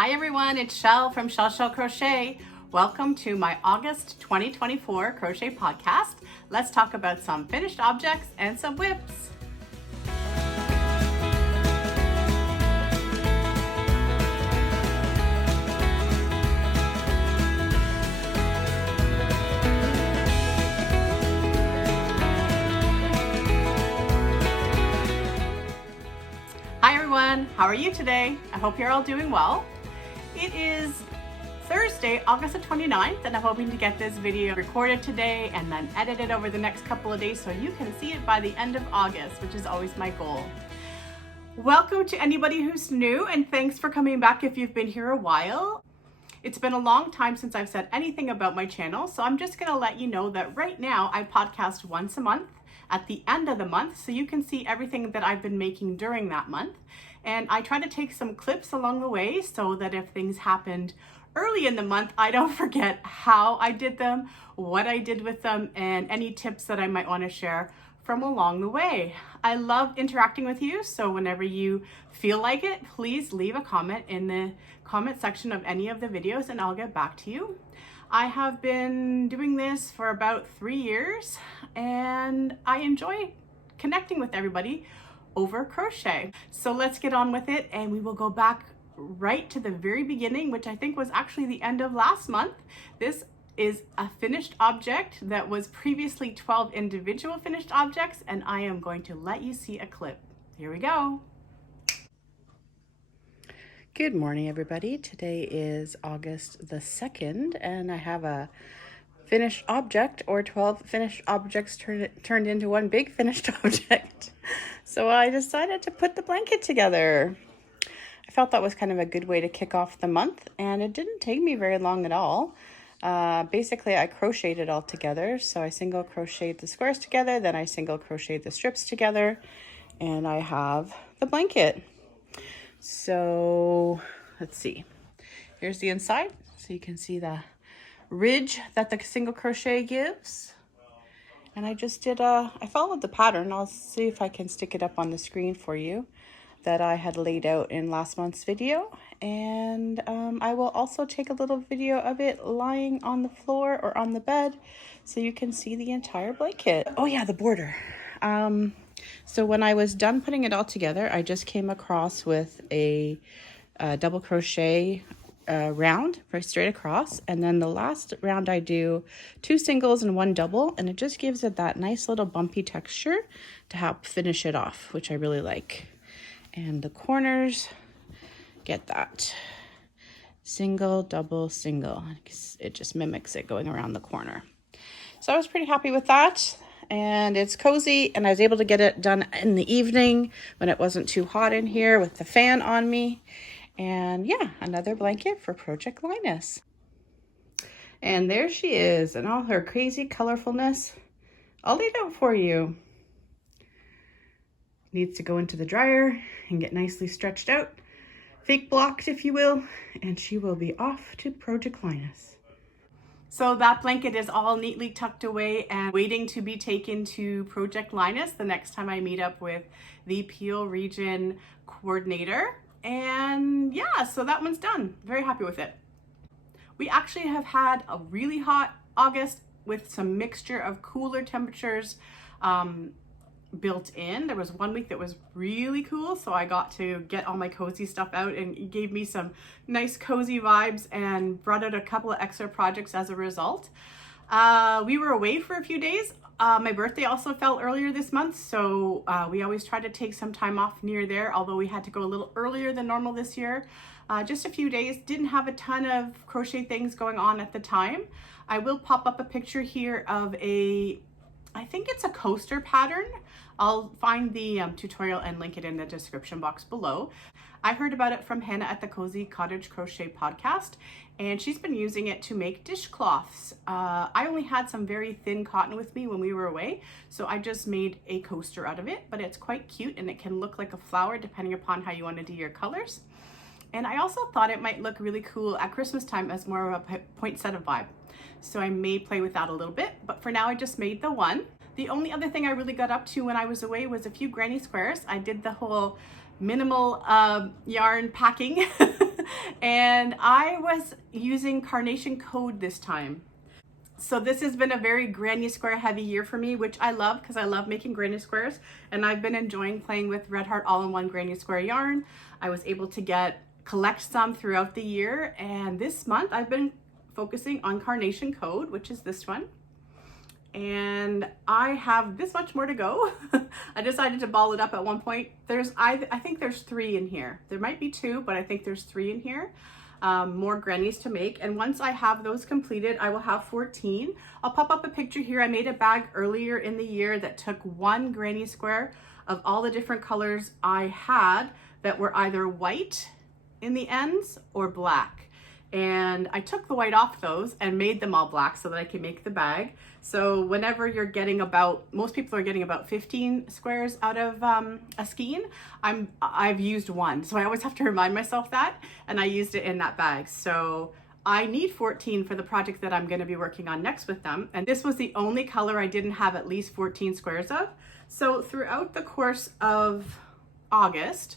Hi everyone, it's Chelle from Shell Crochet. Welcome to my August 2024 crochet podcast. Let's talk about some finished objects and some whips. Hi everyone, how are you today? I hope you're all doing well. It is Thursday, August the 29th, and I'm hoping to get this video recorded today and then edited over the next couple of days so you can see it by the end of August, which is always my goal. Welcome to anybody who's new, and thanks for coming back if you've been here a while. It's been a long time since I've said anything about my channel, so I'm just gonna let you know that right now I podcast once a month at the end of the month so you can see everything that I've been making during that month. And I try to take some clips along the way so that if things happened early in the month, I don't forget how I did them, what I did with them, and any tips that I might want to share from along the way. I love interacting with you, so whenever you feel like it, please leave a comment in the comment section of any of the videos and I'll get back to you. I have been doing this for about 3 years and I enjoy connecting with everybody over crochet. So let's get on with it and we will go back right to the very beginning, which I think was actually the end of last month. This is a finished object that was previously 12 individual finished objects, and I am going to let you see a clip. Here we go. Good morning, everybody. Today is August the 2nd, and I have a finished object, or 12 finished objects turned into one big finished object. So I decided to put the blanket together. I felt that was kind of a good way to kick off the month, and it didn't take me very long at all. Basically, I crocheted it all together. So I single crocheted the squares together, then I single crocheted the strips together, and I have the blanket. So let's see. Here's the inside, so you can see the ridge that the single crochet gives. And I just did I followed the pattern. I'll see if I can stick it up on the screen for you that I had laid out in last month's video. And I will also take a little video of it lying on the floor or on the bed so you can see the entire blanket. Oh yeah, the border. So when I was done putting it all together, I just came across with a double crochet round right straight across, and then the last round I do 2 singles and 1 double, and it just gives it that nice little bumpy texture to help finish it off, which I really like. And the corners get that single, double, single. It just mimics it going around the corner. So I was pretty happy with that, and it's cozy, and I was able to get it done in the evening when it wasn't too hot in here with the fan on me. And yeah, another blanket for Project Linus. And there she is in all her crazy colorfulness. I'll lay it out for you. Needs to go into the dryer and get nicely stretched out, fake blocked if you will, and she will be off to Project Linus. So that blanket is all neatly tucked away and waiting to be taken to Project Linus the next time I meet up with the Peel Region coordinator. And yeah, so that one's done. Very happy with it. We actually have had a really hot August with some mixture of cooler temperatures built in. There was 1 week that was really cool, so I got to get all my cozy stuff out, and it gave me some nice cozy vibes and brought out a couple of extra projects as a result. We were away for a few days. My birthday also fell earlier this month, so we always try to take some time off near there, although we had to go a little earlier than normal this year. Just a few days, didn't have a ton of crochet things going on at the time. I will pop up a picture here of I think it's a coaster pattern. I'll find the tutorial and link it in the description box below. I heard about it from Hannah at the Cozy Cottage Crochet podcast, and she's been using it to make dishcloths. I only had some very thin cotton with me when we were away, so I just made a coaster out of it, but it's quite cute and it can look like a flower depending upon how you want to do your colors. And I also thought it might look really cool at Christmas time as more of a poinsettia vibe. So I may play with that a little bit, but for now I just made the one. The only other thing I really got up to when I was away was a few granny squares. I did the whole minimal yarn packing And I was using carnation code this time. So this has been a very granny square heavy year for me, which I love because I love making granny squares, and I've been enjoying playing with Red Heart all-in-one granny square yarn. I was able to collect some throughout the year, and this month I've been focusing on carnation code, which is this one. And I have this much more to go. I decided to ball it up at one point. I think there's 3 in here. There might be 2, but I think there's 3 in here. More grannies to make, and once I have those completed, I will have 14. I'll pop up a picture here. I made a bag earlier in the year that took 1 granny square of all the different colors I had that were either white in the ends or black. And I took the white off those and made them all black so that I can make the bag. So whenever you're getting most people are getting about 15 squares out of a skein, I've used 1. So I always have to remind myself that, and I used it in that bag. So I need 14 for the project that I'm gonna be working on next with them. And this was the only color I didn't have at least 14 squares of. So throughout the course of August,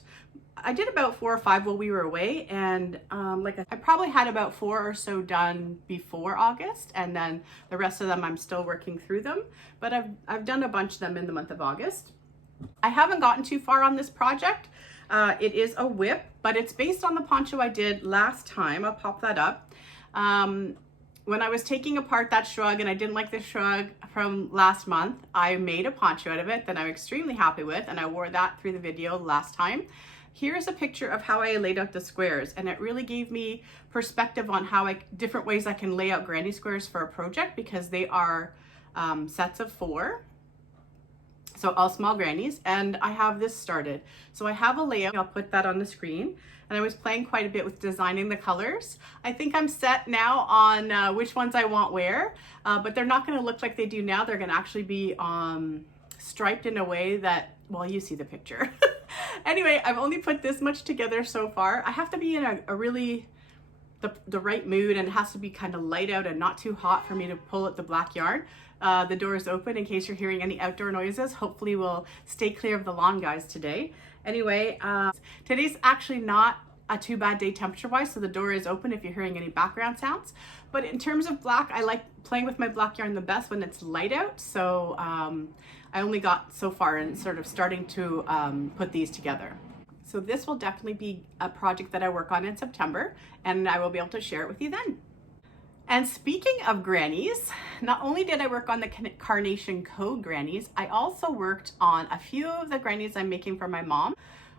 I did about 4 or 5 while we were away, and I probably had about 4 or so done before August, and then the rest of them I'm still working through them, but I've done a bunch of them in the month of August. I haven't gotten too far on this project. It is a whip, but it's based on the poncho I did last time. I'll pop that up. When I was taking apart that shrug and I didn't like the shrug from last month, I made a poncho out of it that I'm extremely happy with, and I wore that through the video last time. Here's a picture of how I laid out the squares, and it really gave me perspective on different ways I can lay out granny squares for a project, because they are sets of 4. So all small grannies, and I have this started. So I have a layout, I'll put that on the screen, and I was playing quite a bit with designing the colors. I think I'm set now on which ones I want where, but they're not gonna look like they do now. They're gonna actually be striped in a way that, well, you see the picture. Anyway, I've only put this much together so far. I have to be in a really, the right mood, and it has to be kind of light out and not too hot for me to pull at the black yarn. The door is open in case you're hearing any outdoor noises. Hopefully we'll stay clear of the lawn guys today. Anyway, today's actually not a too bad day temperature wise, so the door is open if you're hearing any background sounds. But in terms of black, I like playing with my black yarn the best when it's light out. So I only got so far in sort of starting to put these together. So this will definitely be a project that I work on in September, and I will be able to share it with you then. And speaking of grannies, not only did I work on the carnation code grannies, I also worked on a few of the grannies I'm making for my mom.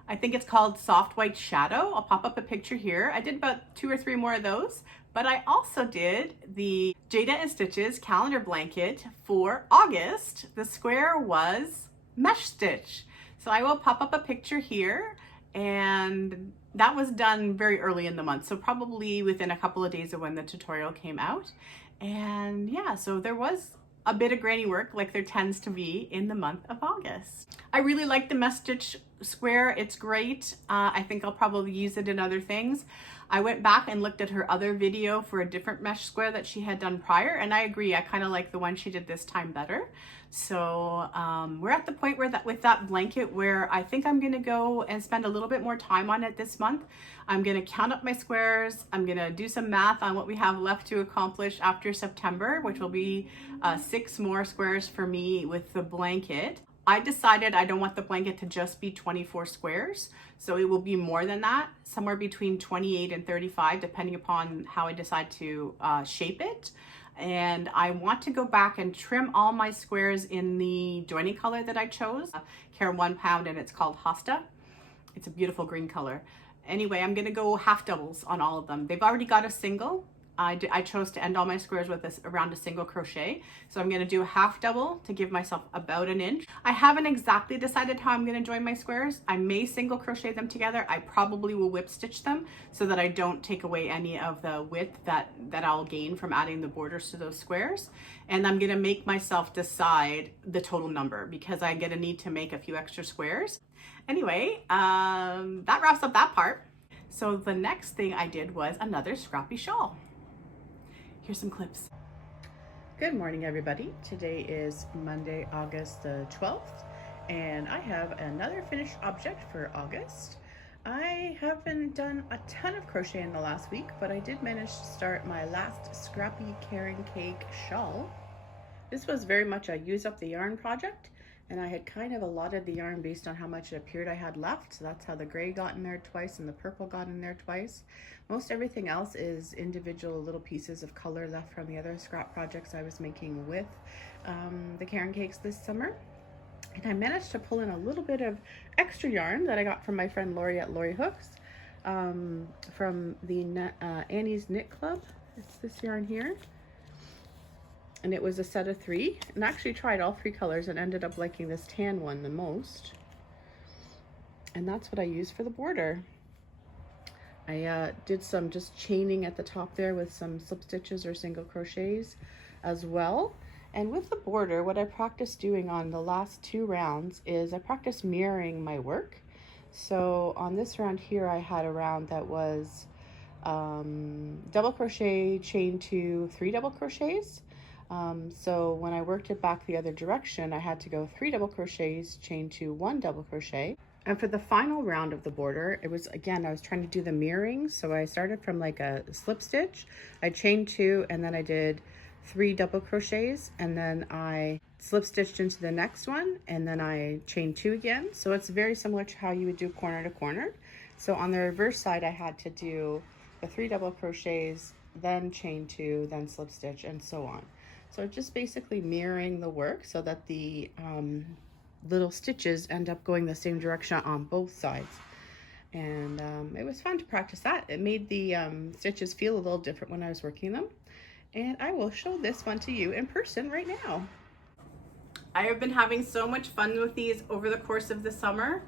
I think it's called Soft White Shadow. I'll pop up a picture here. I did about 2 or 3 more of those, but I also did the Jayda InStitches calendar blanket for August. The square was mesh stitch. So I will pop up a picture here, and that was done very early in the month. So probably within a couple of days of when the tutorial came out. And yeah, so there was a bit of granny work like there tends to be in the month of August. I really like the mesh stitch square. It's great. I think I'll probably use it in other things. I went back and looked at her other video for a different mesh square that she had done prior, and I agree, I kind of like the one she did this time better. So we're at the point where with that blanket where I think I'm gonna go and spend a little bit more time on it this month. I'm gonna count up my squares. I'm gonna do some math on what we have left to accomplish after September, which will be 6 more squares for me with the blanket. I decided I don't want the blanket to just be 24 squares, so it will be more than that, somewhere between 28 and 35, depending upon how I decide to shape it. And I want to go back and trim all my squares in the joining color that I chose, Care 1 pound, and it's called Hosta. It's a beautiful green color. Anyway, I'm gonna go half doubles on all of them. They've already got a single. I chose to end all my squares with around a single crochet. So I'm gonna do a half double to give myself about an inch. I haven't exactly decided how I'm gonna join my squares. I may single crochet them together. I probably will whip stitch them so that I don't take away any of the width that I'll gain from adding the borders to those squares. And I'm gonna make myself decide the total number because I'm gonna need to make a few extra squares. Anyway, that wraps up that part. So the next thing I did was another Scrappy shawl. Here's some clips. Good morning, everybody. Today is Monday, August the 12th, and I have another finished object for August. I haven't done a ton of crochet in the last week, but I did manage to start my last Scrappy Caring Cake shawl. This was very much a use up the yarn project, and I had kind of allotted the yarn based on how much it appeared I had left. So that's how the gray got in there twice and the purple got in there twice. Most everything else is individual little pieces of color left from the other scrap projects I was making with the Caring Cakes this summer. And I managed to pull in a little bit of extra yarn that I got from my friend Lori at Lori Hooks from the Annie's Knit Club. It's this yarn here. And it was a set of 3. And I actually tried all 3 colors and ended up liking this tan one the most. And that's what I used for the border. I did some just chaining at the top there with some slip stitches or single crochets as well. And with the border, what I practiced doing on the last 2 rounds is I practiced mirroring my work. So on this round here, I had a round that was double crochet, chain 2, 3 double crochets. So when I worked it back the other direction, I had to go 3 double crochets, chain 2, 1 double crochet. And for the final round of the border, it was, again, I was trying to do the mirroring. So I started from like a slip stitch, I chained 2, and then I did 3 double crochets, and then I slip stitched into the next one, and then I chained 2 again. So it's very similar to how you would do corner to corner. So on the reverse side, I had to do the 3 double crochets, then chain 2, then slip stitch, and so on. So just basically mirroring the work so that the little stitches end up going the same direction on both sides. And it was fun to practice that. It made the stitches feel a little different when I was working them. And I will show this one to you in person right now. I have been having so much fun with these over the course of the summer.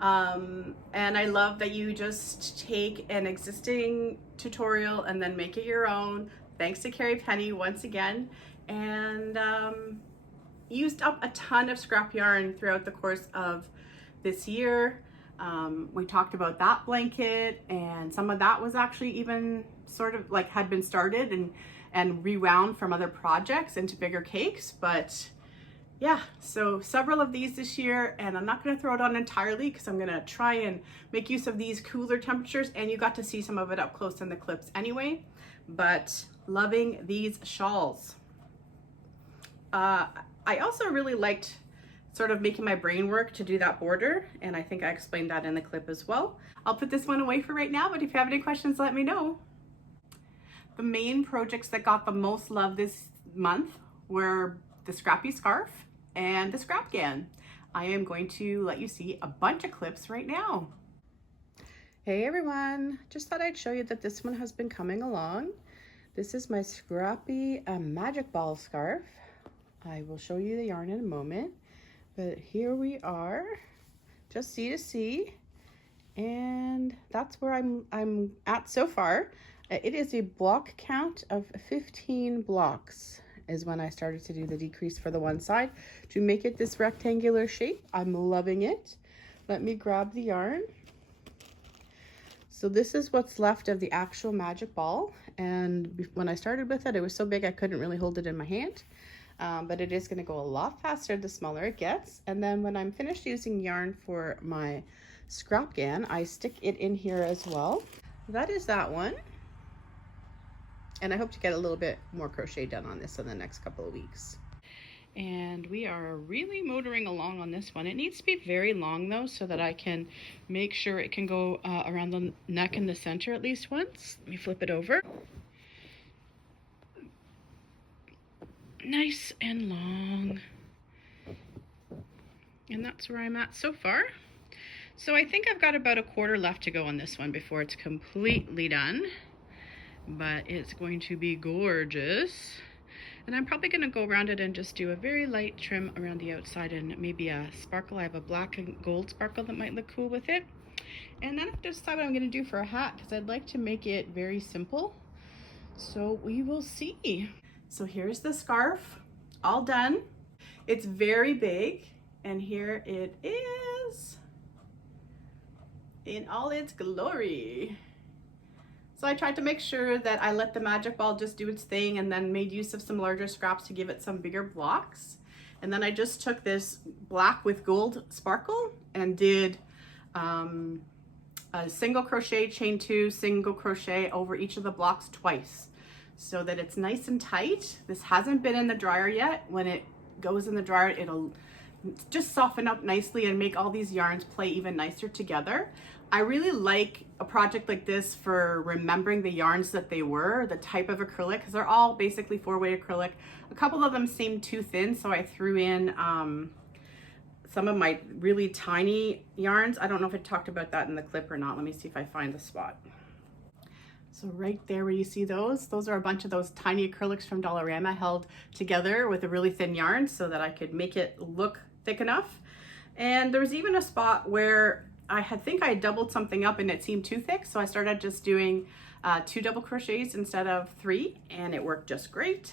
And I love that you just take an existing tutorial and then make it your own. Thanks to Carrie Penny once again. And used up a ton of scrap yarn throughout the course of this year. We talked about that blanket, and some of that was actually even sort of like had been started and rewound from other projects into bigger cakes. But yeah, so several of these this year, and I'm not going to throw it on entirely because I'm going to try and make use of these cooler temperatures, and you got to see some of it up close in the clips anyway. But loving these shawls. I also really liked sort of making my brain work to do that border, and I think I explained that in the clip as well. I'll put this one away for right now, but if you have any questions, let me know. The main projects that got the most love this month were the Scrappy scarf and the Scrapgan. I am going to let you see a bunch of clips right now. Hey everyone, just thought I'd show you that this one has been coming along. This is my Scrappy magic ball scarf. I will show you the yarn in a moment, but here we are, just C to C, and that's where I'm at so far. It is a block count of 15 blocks is when I started to do the decrease for the one side to make it this rectangular shape. I'm loving it. Let me grab the yarn. So this is what's left of the actual magic ball, and when I started with it, it was so big I couldn't really hold it in my hand. But it is going to go a lot faster the smaller it gets. And then when I'm finished using yarn for my Scrapgan, I stick it in here as well. That is that one. And I hope to get a little bit more crochet done on this in the next couple of weeks. And we are really motoring along on this one. It needs to be very long though, so that I can make sure it can go around the neck in the center at least once. Let me flip it over. Nice and long. And that's where I'm at so far. So I think I've got about a quarter left to go on this one before it's completely done. But it's going to be gorgeous. And I'm probably going to go around it and just do a very light trim around the outside and maybe a sparkle. I have a black and gold sparkle that might look cool with it. And then I have to decide what I'm going to do for a hat because I'd like to make it very simple. So we will see. So here's the scarf, all done. It's very big, and here it is in all its glory. So I tried to make sure that I let the magic ball just do its thing and then made use of some larger scraps to give it some bigger blocks. And then I just took this black with gold sparkle and did a a single crochet, chain 2, single crochet over each of the blocks twice so that it's nice and tight. This hasn't been in the dryer yet. When it goes in the dryer, it'll just soften up nicely and make all these yarns play even nicer together. I really like a project like this for remembering the yarns that they were, the type of acrylic, because they're all basically 4-way acrylic. A couple of them seemed too thin, so I threw in some of my really tiny yarns. I don't know if I talked about that in the clip or not. Let me see if I find the spot. So right there where you see those are a bunch of those tiny acrylics from Dollarama held together with a really thin yarn so that I could make it look thick enough. And there was even a spot where I think I had doubled something up and it seemed too thick, so I started just doing 2 double crochets instead of 3, and it worked just great.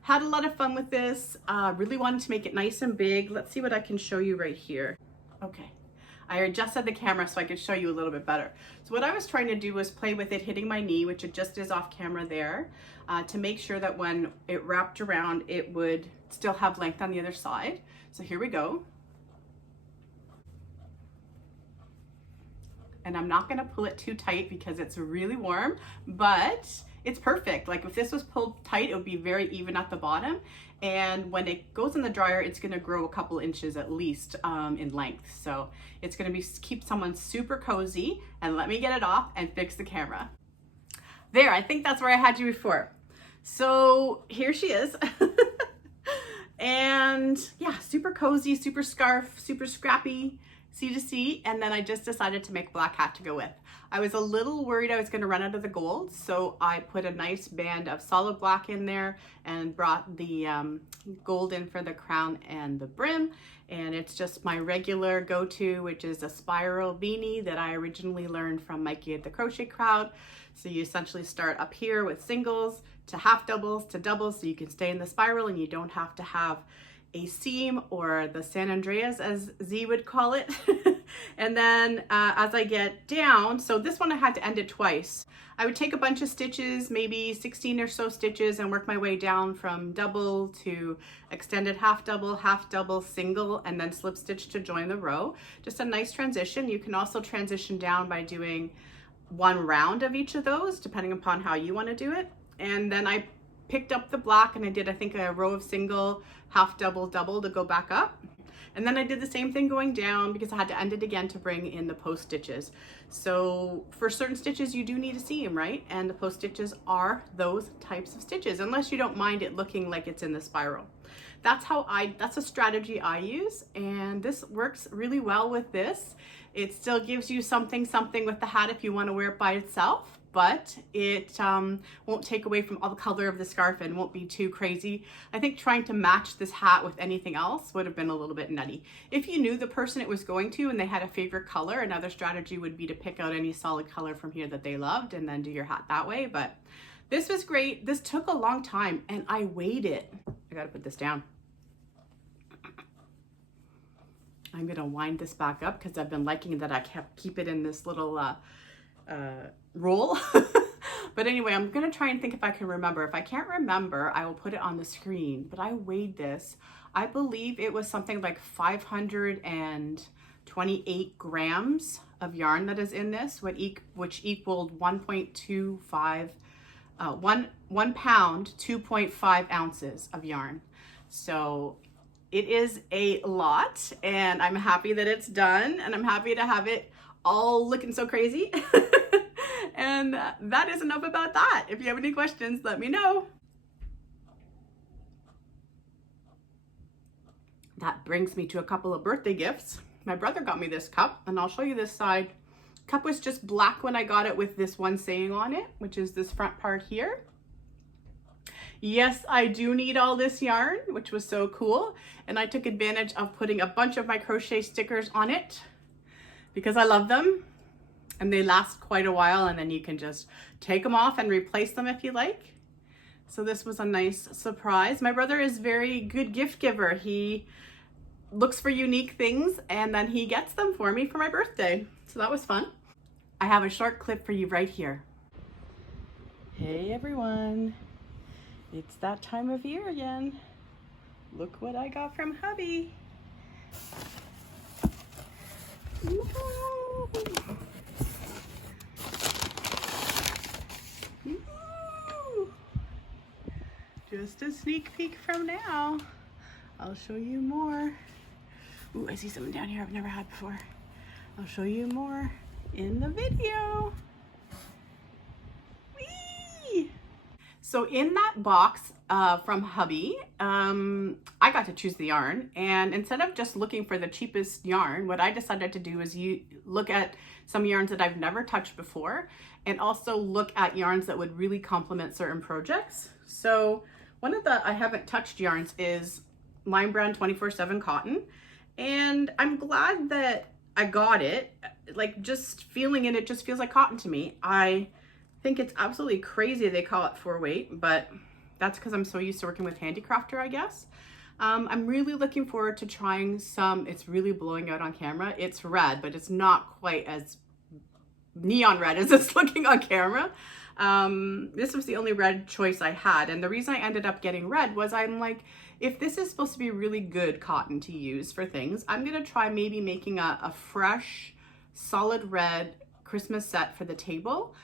Had a lot of fun with this. Really wanted to make it nice and big. Let's see what I can show you right here. Okay, I adjusted the camera so I could show you a little bit better. So what I was trying to do was play with it hitting my knee, which it just is off camera there, to make sure that when it wrapped around, it would still have length on the other side. So here we go. And I'm not gonna pull it too tight because it's really warm, but it's perfect. Like if this was pulled tight, it would be very even at the bottom. And when it goes in the dryer, it's gonna grow a couple inches at least in length. So it's gonna keep someone super cozy. And let me get it off and fix the camera. There, I think that's where I had you before. So here she is. And yeah, super cozy, super scarf, super scrappy, C to C, and then I just decided to make a black hat to go with. I was a little worried I was going to run out of the gold, so I put a nice band of solid black in there and brought the gold in for the crown and the brim, and it's just my regular go-to, which is a spiral beanie that I originally learned from Mikey at the Crochet Crowd. So you essentially start up here with singles to half doubles to doubles, so you can stay in the spiral and you don't have to have a seam or the San Andreas, as Z would call it. And then as I get down, so this one I had to end it twice. I would take a bunch of stitches, maybe 16 or so stitches, and work my way down from double to extended half double, single, and then slip stitch to join the row. Just a nice transition. You can also transition down by doing 1 round of each of those, depending upon how you want to do it. And then I picked up the black and I did, I think, a row of single, half double, double to go back up. And then I did the same thing going down because I had to end it again to bring in the post stitches. So for certain stitches, you do need a seam, right? And the post stitches are those types of stitches, unless you don't mind it looking like it's in the spiral. That's a strategy I use, and this works really well with this. It still gives you something with the hat if you want to wear it by itself, but it won't take away from all the color of the scarf and won't be too crazy. I think trying to match this hat with anything else would have been a little bit nutty. If you knew the person it was going to and they had a favorite color, another strategy would be to pick out any solid color from here that they loved and then do your hat that way. But this was great. This took a long time and I weighed it. I gotta put this down. I'm gonna wind this back up because I've been liking that I keep it in this little roll. But anyway, I'm gonna try and think if I can remember. If I can't remember, I will put it on the screen. But I weighed this. I believe it was something like 528 grams of yarn that is in this, which equaled 1.25, 1 pound, 2.5 ounces of yarn. So it is a lot, and I'm happy that it's done, and I'm happy to have it all looking so crazy. And that is enough about that. If you have any questions, let me know. That brings me to a couple of birthday gifts. My brother got me this cup, and I'll show you this side. Cup was just black when I got it with this one saying on it, which is this front part here. Yes, I do need all this yarn, which was so cool. And I took advantage of putting a bunch of my crochet stickers on it because I love them and they last quite a while, and then you can just take them off and replace them if you like. So this was a nice surprise. My brother is a very good gift giver. He looks for unique things and then he gets them for me for my birthday. So that was fun. I have a short clip for you right here. Hey everyone. It's that time of year again. Look what I got from hubby. Just a sneak peek from now. I'll show you more. Ooh, I see something down here I've never had before. I'll show you more in the video. Whee! So in that box from hubby, I got to choose the yarn, and instead of just looking for the cheapest yarn, what I decided to do is look at some yarns that I've never touched before, and also look at yarns that would really complement certain projects. So one of the I haven't touched yarns is Line Brand 24/7 cotton, and I'm glad that I got it. Like, just feeling it, it just feels like cotton to me. I think it's absolutely crazy they call it 4-weight, but that's because I'm so used to working with Handicrafter, I guess. I'm really looking forward to trying some. It's really blowing out on camera. It's red, but it's not quite as neon red as it's looking on camera. This was the only red choice I had, and the reason I ended up getting red was I'm like, if this is supposed to be really good cotton to use for things, I'm gonna try maybe making a fresh solid red Christmas set for the table.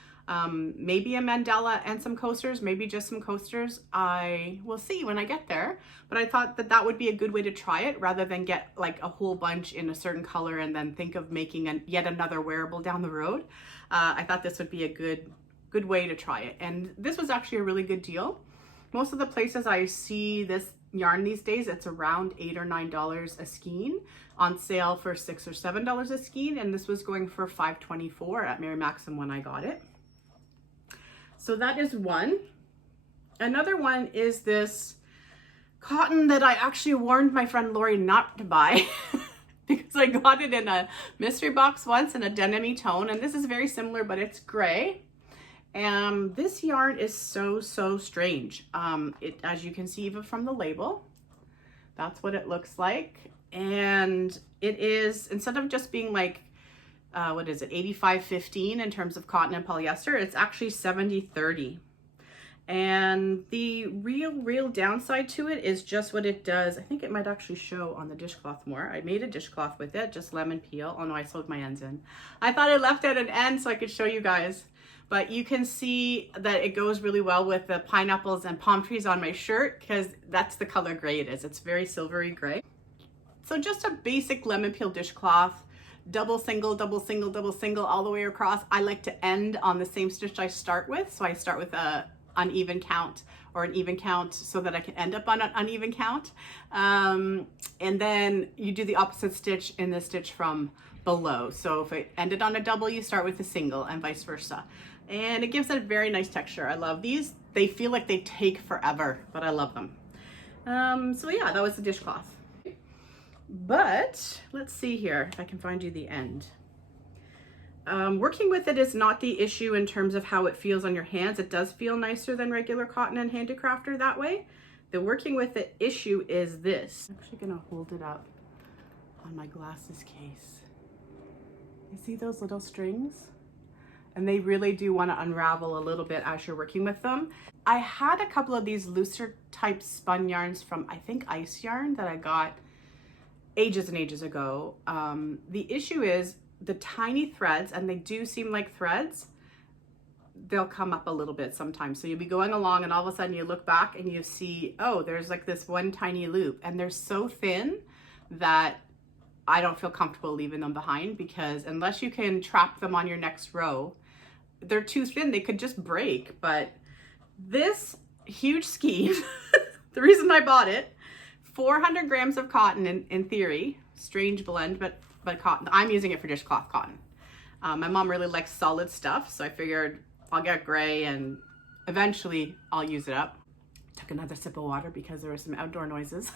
Maybe a mandala and some coasters, maybe just some coasters. I will see when I get there, but I thought that that would be a good way to try it rather than get like a whole bunch in a certain color and then think of making yet another wearable down the road. I thought this would be a good way to try it, and this was actually a really good deal. Most of the places I see this yarn these days, it's around $8 or $9 a skein, on sale for $6 or $7 a skein, and this was going for $5.24 at Mary Maxim when I got it. So that is one. Another one is this cotton that I actually warned my friend Lori not to buy because I got it in a mystery box once in a denim-y tone, and this is very similar, but it's gray. And this yarn is so strange. As you can see even from the label, that's what it looks like. And it is, instead of just being like, what is it, 85-15 in terms of cotton and polyester, it's actually 70-30. And the real downside to it is just what it does. I think it might actually show on the dishcloth more. I made a dishcloth with it, just lemon peel. Oh no, I sewed my ends in. I thought I left out an end so I could show you guys. But you can see that it goes really well with the pineapples and palm trees on my shirt because that's the color gray it is. It's very silvery gray. So just a basic lemon peel dishcloth, double single, double single, double single all the way across. I like to end on the same stitch I start with. So I start with a uneven count or an even count so that I can end up on an uneven count. And then you do the opposite stitch in the stitch from below. So if it ended on a double, you start with a single and vice versa. And it gives it a very nice texture. I love these. They feel like they take forever, but I love them. So yeah, that was the dishcloth. But let's see here if I can find you the end. Working with it is not the issue in terms of how it feels on your hands. It does feel nicer than regular cotton and Handicrafter that way. The working with it issue is this. I'm actually gonna hold it up on my glasses case. You see those little strings? And they really do want to unravel a little bit as you're working with them. I had a couple of these looser type spun yarns from, I think, Ice Yarn that I got ages and ages ago. The issue is the tiny threads, and they do seem like threads, they'll come up a little bit sometimes. So you'll be going along and all of a sudden you look back and you see, oh, there's like this one tiny loop, and they're so thin that I don't feel comfortable leaving them behind, because unless you can trap them on your next row, they're too thin, they could just break. But this huge skein, the reason I bought it, 400 grams of cotton in theory, strange blend, but cotton. I'm using it for dishcloth cotton. My mom really likes solid stuff, so I figured I'll get gray and eventually I'll use it up. Took another sip of water because there were some outdoor noises.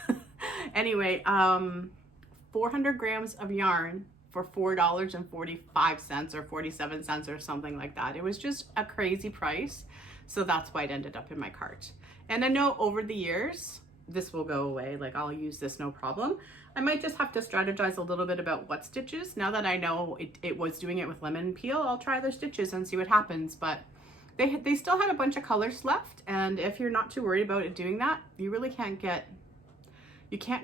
Anyway, 400 grams of yarn for $4.45 or 47 cents or something like that. It was just a crazy price. So that's why it ended up in my cart. And I know over the years, this will go away. Like, I'll use this no problem. I might just have to strategize a little bit about what stitches. Now that I know it was doing it with lemon peel, I'll try their stitches and see what happens. But they still had a bunch of colors left. And if you're not too worried about it doing that, you really can't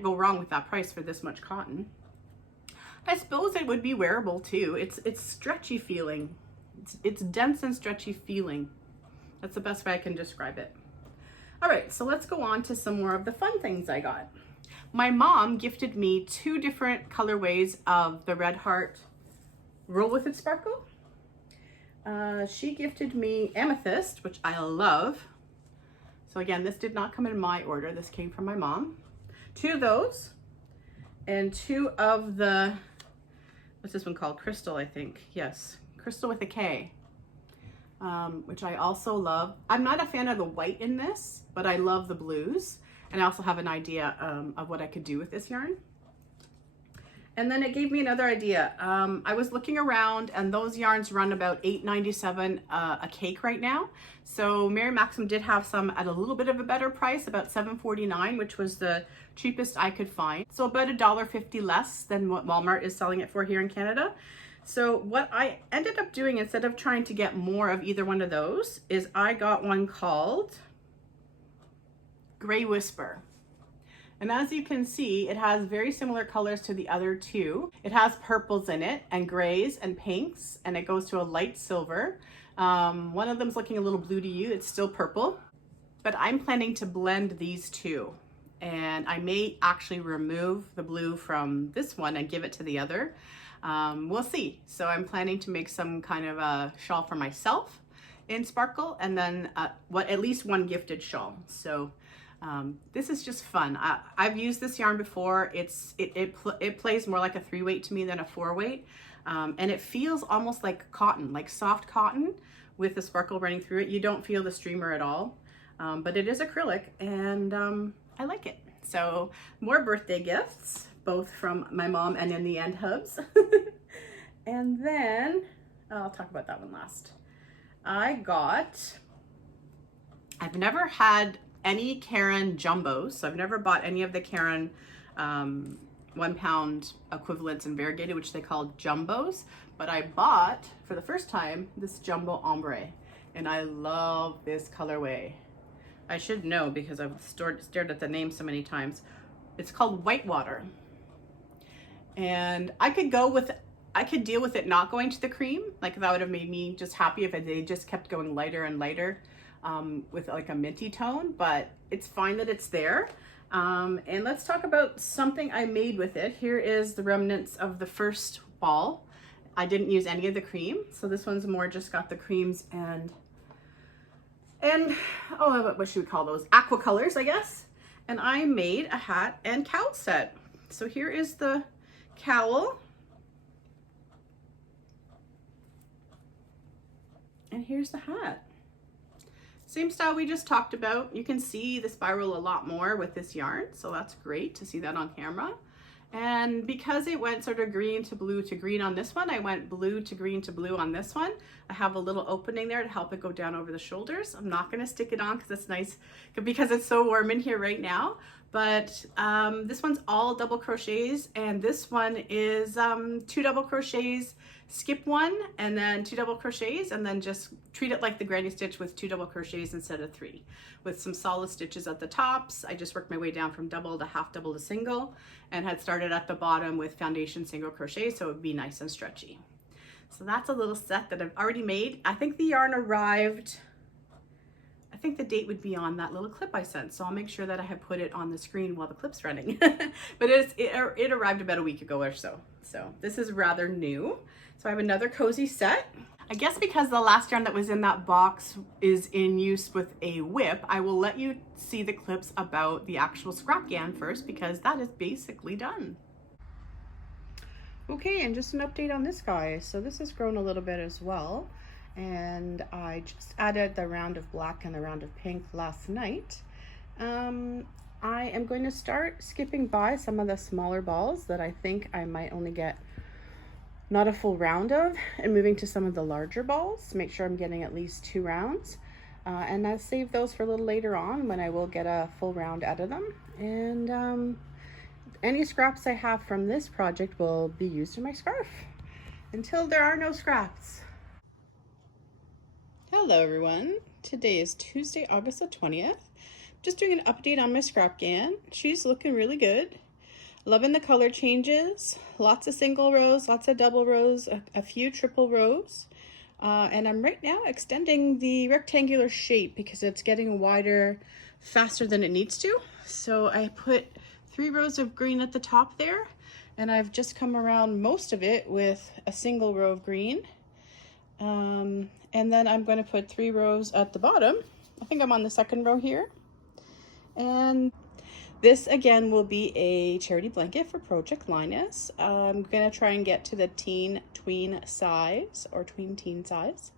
go wrong with that price for this much cotton. I suppose it would be wearable too. It's stretchy feeling. It's dense and stretchy feeling. That's the best way I can describe it. All right, so let's go on to some more of the fun things I got. My mom gifted me 2 different colorways of the Red Heart Roll With It Sparkle. She gifted me Amethyst, which I love. So again, this did not come in my order. This came from my mom. 2 of those, and 2 of the, what's this one called? Crystal, I think. Yes, Crystal with a K, which I also love. I'm not a fan of the white in this, but I love the blues. And I also have an idea of what I could do with this yarn. And then it gave me another idea. I was looking around, and those yarns run about $8.97 a cake right now. So Mary Maxim did have some at a little bit of a better price, about $7.49, which was the cheapest I could find. So about $1.50 less than what Walmart is selling it for here in Canada. So what I ended up doing, instead of trying to get more of either one of those, is I got one called Gray Whisper. And as you can see, it has very similar colors to the other 2. It has purples in it, and grays and pinks, and it goes to a light silver. One of them's looking a little blue to you. It's still purple, but I'm planning to blend these 2. And I may actually remove the blue from this one and give it to the other. We'll see. So I'm planning to make some kind of a shawl for myself in sparkle, and then at least one gifted shawl. So this is just fun. I've used this yarn before. It plays more like a 3-weight to me than a 4-weight, and it feels almost like cotton, like soft cotton with the sparkle running through it. You don't feel the streamer at all, but it is acrylic, and I like it. So more birthday gifts, both from my mom and in the end hubs. And then I'll talk about that one last. I've never had any Caron jumbos, so I've never bought any of the Caron 1 pound equivalents in variegated, which they call jumbos, but I bought for the first time this jumbo ombre, and I love this colorway. I should know because I've stared at the name so many times. It's called Whitewater, and I could deal with it not going to the cream. Like, that would have made me just happy if they just kept going lighter and lighter with like a minty tone, but it's fine that it's there. And let's talk about something I made with it. Here is the remnants of the first ball. I didn't use any of the cream, so this one's more just got the creams and oh, what should we call those? Aqua colors, I guess. And I made a hat and cowl set. So here is the cowl, and here's the hat. Same style we just talked about. You can see the spiral a lot more with this yarn, so that's great to see that on camera. And because it went sort of green to blue to green on this one, I went blue to green to blue on this one. I have a little opening there to help it go down over the shoulders. I'm not gonna stick it on because it's nice, because it's so warm in here right now. But this one's all double crochets, and this one is 2 double crochets, skip 1, and then 2 double crochets, and then just treat it like the granny stitch with 2 double crochets instead of 3, with some solid stitches at the tops. I just worked my way down from double to half double to single, and had started at the bottom with foundation single crochet, so it would be nice and stretchy. So that's a little set that I've already made. I think the yarn arrived, I think the date would be on that little clip I sent, so I'll make sure that I have put it on the screen while the clip's running. But it arrived about a week ago or so. So this is rather new. So I have another cozy set. I guess because the last yarn that was in that box is in use with a whip, I will let you see the clips about the actual scrap yarn first, because that is basically done. Okay, and just an update on this guy. So this has grown a little bit as well. And I just added the round of black and the round of pink last night. I am going to start skipping by some of the smaller balls that I think I might only get not a full round of, and moving to some of the larger balls to make sure I'm getting at least 2 rounds. And I'll save those for a little later on when I will get a full round out of them. And any scraps I have from this project will be used in my scarf until there are no scraps. Hello everyone, today is Tuesday, August the 20th. Just doing an update on my scrap yarn. She's looking really good. Loving the color changes, lots of single rows, lots of double rows, a few triple rows. And I'm right now extending the rectangular shape because it's getting wider faster than it needs to. So I put 3 rows of green at the top there, and I've just come around most of it with a single row of green. And then I'm going to put 3 rows at the bottom. I think I'm on the 2nd row here. And this again will be a charity blanket for Project Linus. I'm gonna try and get to the tween size or teen size.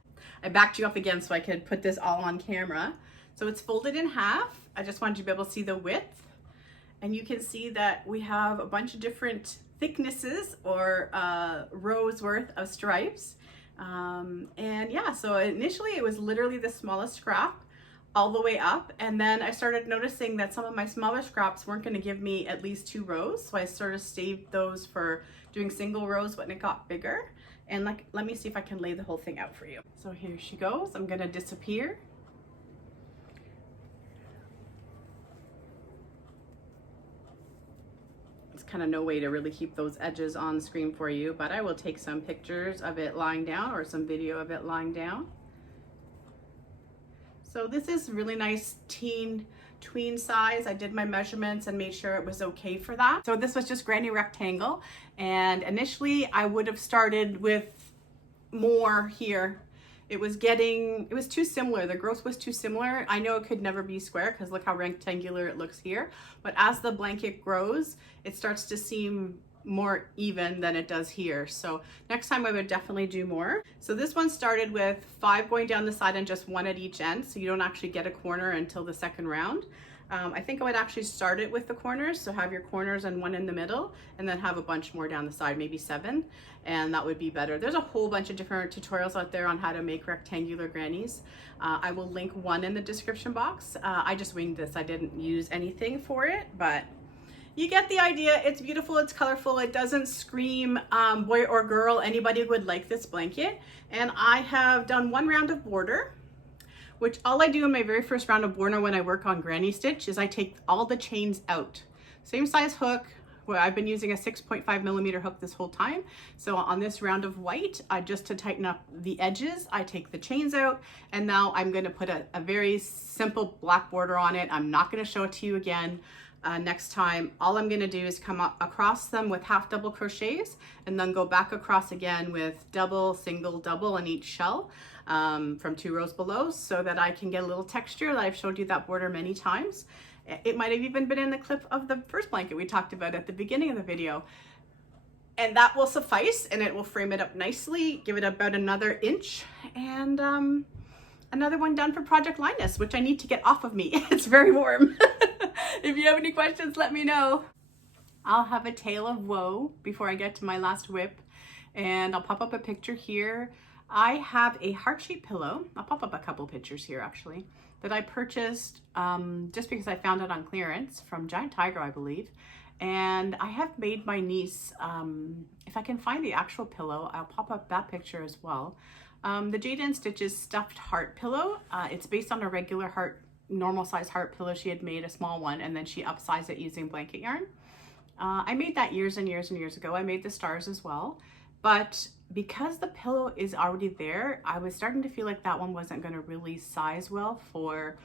I backed you up again so I could put this all on camera. So it's folded in half. I just wanted you to be able to see the width. And you can see that we have a bunch of different thicknesses or rows worth of stripes. And yeah, so initially it was literally the smallest scrap all the way up, and then I started noticing that some of my smaller scraps weren't going to give me at least 2 rows, so I sort of saved those for doing single rows when it got bigger. And let me see if I can lay the whole thing out for you. So here she goes. I'm going to disappear. There's kind of no way to really keep those edges on screen for you, but I will take some pictures of it lying down or some video of it lying down. So this is really nice tween size. I did my measurements and made sure it was okay for that. So this was just granny rectangle, and initially I would have started with more here. It was too similar. The growth was too similar. I know it could never be square because look how rectangular it looks here. But as the blanket grows, it starts to seem more even than it does here. So next time I would definitely do more. So this one started with 5 going down the side and just 1 at each end, so you don't actually get a corner until the 2nd round. I think I would actually start it with the corners, so have your corners and 1 in the middle, and then have a bunch more down the side, maybe 7, and that would be better. There's a whole bunch of different tutorials out there on how to make rectangular grannies. I will link one in the description box. I just winged this. I didn't use anything for it, but you get the idea. It's beautiful, it's colorful, it doesn't scream boy or girl. Anybody would like this blanket. And I have done 1 round of border, which all I do in my very first round of border when I work on granny stitch is I take all the chains out. Same size hook. Well, I've been using a 6.5mm hook this whole time. So on this round of white, just to tighten up the edges, I take the chains out, and now I'm going to put a very simple black border on it. I'm not going to show it to you again. Next time, all I'm going to do is come up across them with half double crochets and then go back across again with double, single, double in each shell from 2 rows below, so that I can get a little texture. That I've showed you that border many times. It might have even been in the clip of the first blanket we talked about at the beginning of the video. And that will suffice, and it will frame it up nicely, give it about another inch, and another one done for Project Linus, which I need to get off of me. It's very warm. If you have any questions, let me know. I'll have a tale of woe before I get to my last whip, and I'll pop up a picture here. I have a heart-shaped pillow. I'll pop up a couple pictures here actually, that I purchased just because I found it on clearance from Giant Tiger, I believe. And I have made my niece, if I can find the actual pillow, I'll pop up that picture as well. The Jayda InStitches stuffed heart pillow. It's based on a regular heart, normal size heart pillow. She had made a small one, and then she upsized it using blanket yarn. I made that years and years and years ago. I made the stars as well, but because the pillow is already there, I was starting to feel like that one wasn't going to really size well for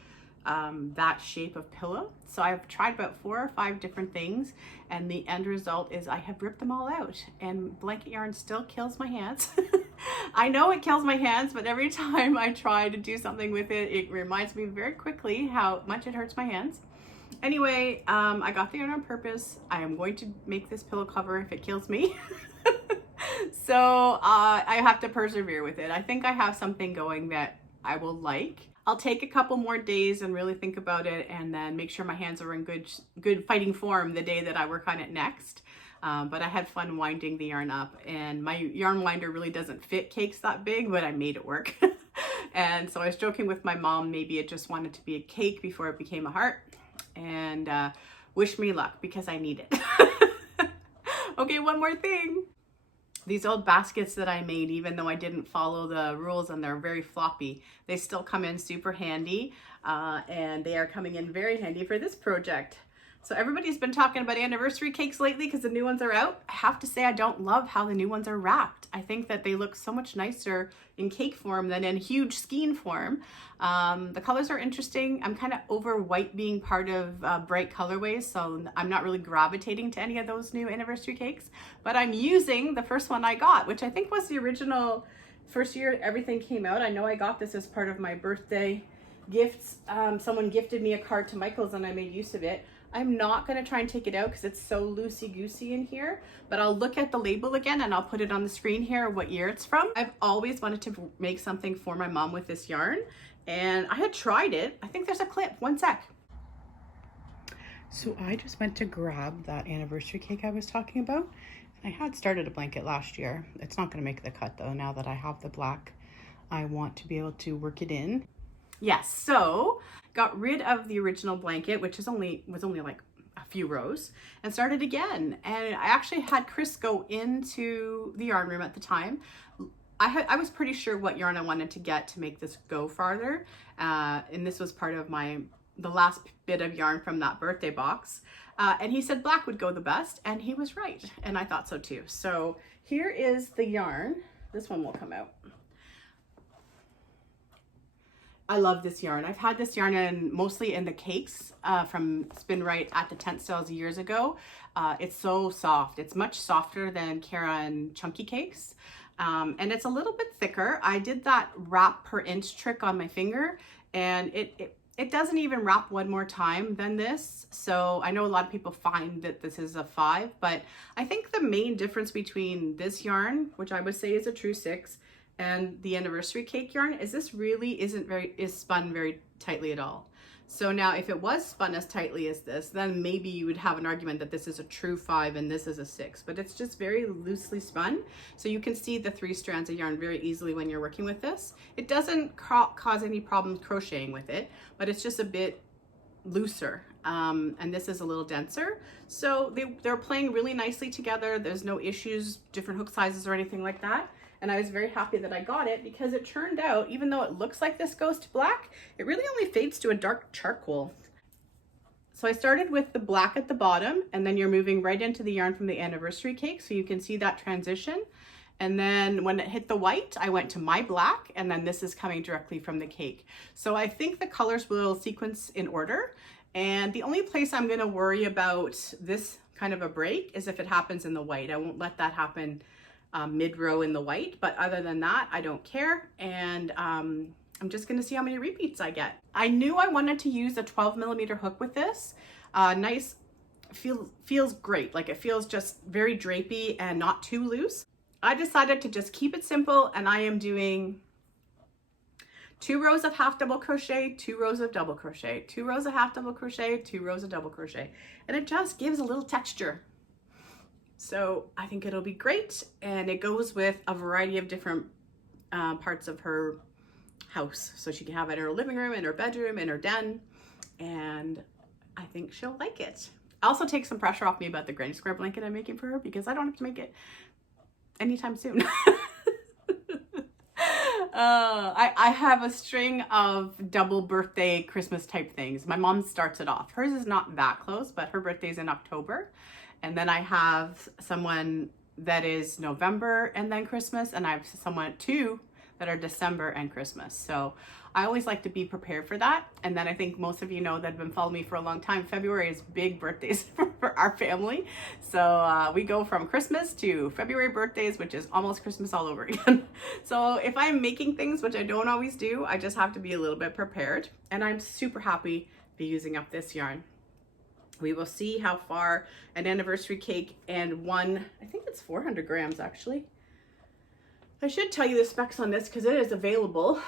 that shape of pillow. So I've tried about 4 or 5 different things, and the end result is I have ripped them all out, and blanket yarn still kills my hands. I know it kills my hands, but every time I try to do something with it, it reminds me very quickly how much it hurts my hands. Anyway, I got the yarn on purpose. I am going to make this pillow cover if it kills me. So I have to persevere with it. I think I have something going that I will like. I'll take a couple more days and really think about it, and then make sure my hands are in good fighting form the day that I work on it next. But I had fun winding the yarn up, and my yarn winder really doesn't fit cakes that big, but I made it work. And so I was joking with my mom, maybe it just wanted to be a cake before it became a heart, and wish me luck because I need it. Okay, one more thing. These old baskets that I made, even though I didn't follow the rules and they're very floppy, they still come in super handy, and they are coming in very handy for this project. So everybody's been talking about anniversary cakes lately because the new ones are out. I have to say I don't love how the new ones are wrapped. I think that they look so much nicer in cake form than in huge skein form. The colors are interesting. I'm kind of over white being part of bright colorways, so I'm not really gravitating to any of those new anniversary cakes. But I'm using the first one I got, which I think was the original first year everything came out. I know I got this as part of my birthday gifts. Someone gifted me a card to Michael's and I made use of it. I'm not going to try and take it out because it's so loosey-goosey in here, but I'll look at the label again and I'll put it on the screen here what year it's from. I've always wanted to make something for my mom with this yarn, and I had tried it. I think there's a clip. One sec. So I just went to grab that anniversary cake I was talking about. I had started a blanket last year. It's not going to make the cut though. Now that I have the black, I want to be able to work it in. Yes, so got rid of the original blanket, which was only like a few rows, and started again. And I actually had Chris go into the yarn room at the time. I was pretty sure what yarn I wanted to get to make this go farther, and this was part of the last bit of yarn from that birthday box. And he said black would go the best, and he was right, and I thought so too. So here is the yarn. This one will come out. I love this yarn. I've had this yarn mostly in the cakes from Spin Right at the tent sales years ago. It's so soft. It's much softer than Cara and Chunky Cakes. And it's a little bit thicker. I did that wrap per inch trick on my finger, and it doesn't even wrap one more time than this. So I know a lot of people find that this is a 5, but I think the main difference between this yarn, which I would say is a true 6, and the anniversary cake yarn is this really is spun very tightly at all. So now if it was spun as tightly as this, then maybe you would have an argument that this is a true 5 and this is a 6, but it's just very loosely spun. So you can see the 3 strands of yarn very easily when you're working with this. It doesn't cause any problems crocheting with it, but it's just a bit looser. And this is a little denser. So they're playing really nicely together. There's no issues, different hook sizes or anything like that. And I was very happy that I got it because it turned out, even though it looks like this goes to black, it really only fades to a dark charcoal. So I started with the black at the bottom, and then you're moving right into the yarn from the anniversary cake, so you can see that transition. And then when it hit the white, I went to my black, and then this is coming directly from the cake. So I think the colors will sequence in order. And the only place I'm going to worry about this kind of a break is if it happens in the white. I won't let that happen mid-row in the white, but other than that, I don't care. And I'm just gonna see how many repeats I get. I knew I wanted to use a 12mm hook with this. Nice, feels great. Like it feels just very drapey and not too loose. I decided to just keep it simple, and I am doing 2 rows of half double crochet, 2 rows of double crochet, 2 rows of half double crochet, 2 rows of double crochet. And it just gives a little texture. So I think it'll be great, and it goes with a variety of different parts of her house. So she can have it in her living room, in her bedroom, in her den, and I think she'll like it. I also take some pressure off me about the granny square blanket I'm making for her because I don't have to make it anytime soon. I have a string of double birthday Christmas type things. My mom starts it off. Hers is not that close, but her birthday's in October. And then I have someone that is November and then Christmas, and I have someone 2 that are December and Christmas. So I always like to be prepared for that. And then I think most of you know that have been following me for a long time, February is big birthdays for our family. So we go from Christmas to February birthdays, which is almost Christmas all over again. So if I'm making things, which I don't always do, I just have to be a little bit prepared. And I'm super happy to be using up this yarn. We will see how far an anniversary cake and one, I think it's 400 grams actually. I should tell you the specs on this because it is available.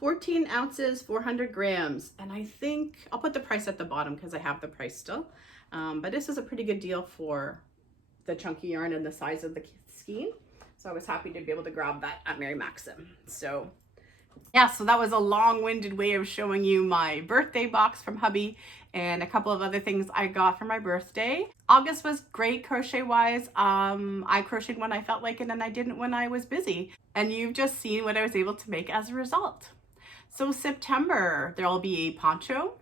14 ounces, 400 grams. And I think I'll put the price at the bottom because I have the price still. But this is a pretty good deal for the chunky yarn and the size of the skein. So I was happy to be able to grab that at Mary Maxim. So yeah, so that was a long-winded way of showing you my birthday box from hubby and a couple of other things I got for my birthday. August was great crochet-wise. I crocheted when I felt like it and I didn't when I was busy. And you've just seen what I was able to make as a result. So September, there'll be a poncho.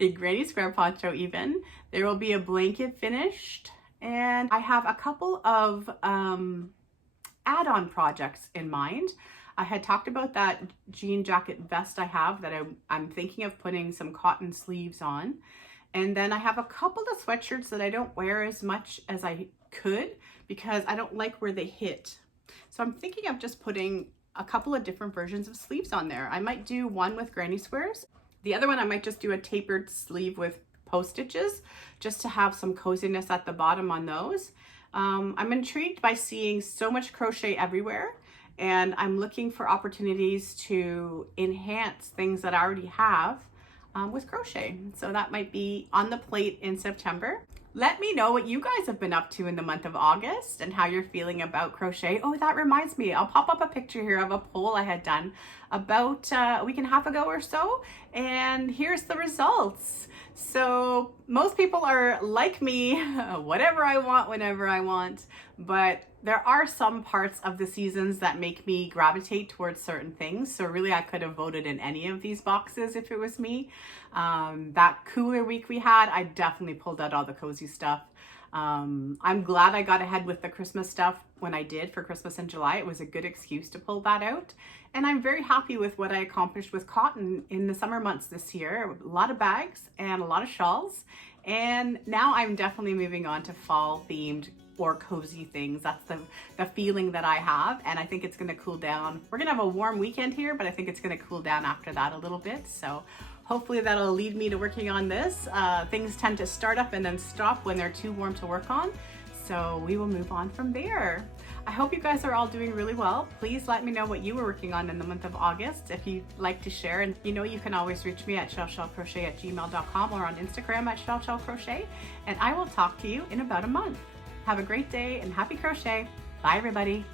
a granny square poncho even. There will be a blanket finished, and I have a couple of add-on projects in mind. I had talked about that jean jacket vest I have that I'm thinking of putting some cotton sleeves on. And then I have a couple of sweatshirts that I don't wear as much as I could because I don't like where they hit. So I'm thinking of just putting a couple of different versions of sleeves on there. I might do one with granny squares. The other one I might just do a tapered sleeve with post stitches just to have some coziness at the bottom on those. I'm intrigued by seeing so much crochet everywhere, and I'm looking for opportunities to enhance things that I already have with crochet. So that might be on the plate in September. Let me know what you guys have been up to in the month of August and how you're feeling about crochet. Oh, that reminds me, I'll pop up a picture here of a poll I had done about a week and a half ago or so, and here's the results. So most people are like me, whatever I want, whenever I want, but there are some parts of the seasons that make me gravitate towards certain things. So really I could have voted in any of these boxes if it was me. That cooler week we had, I definitely pulled out all the cozy stuff. I'm glad I got ahead with the Christmas stuff when I did for Christmas in July. It was a good excuse to pull that out. And I'm very happy with what I accomplished with cotton in the summer months this year. A lot of bags and a lot of shawls. And now I'm definitely moving on to fall themed or cozy things. That's the feeling that I have, and I think it's gonna cool down. We're gonna have a warm weekend here, but I think it's gonna cool down after that a little bit. So hopefully that'll lead me to working on this. Things tend to start up and then stop when they're too warm to work on. So we will move on from there. I hope you guys are all doing really well. Please let me know what you were working on in the month of August if you'd like to share. And you know you can always reach me at shellcrochet@gmail.com or on Instagram at shellcrochet. And I will talk to you in about a month. Have a great day and happy crochet. Bye everybody.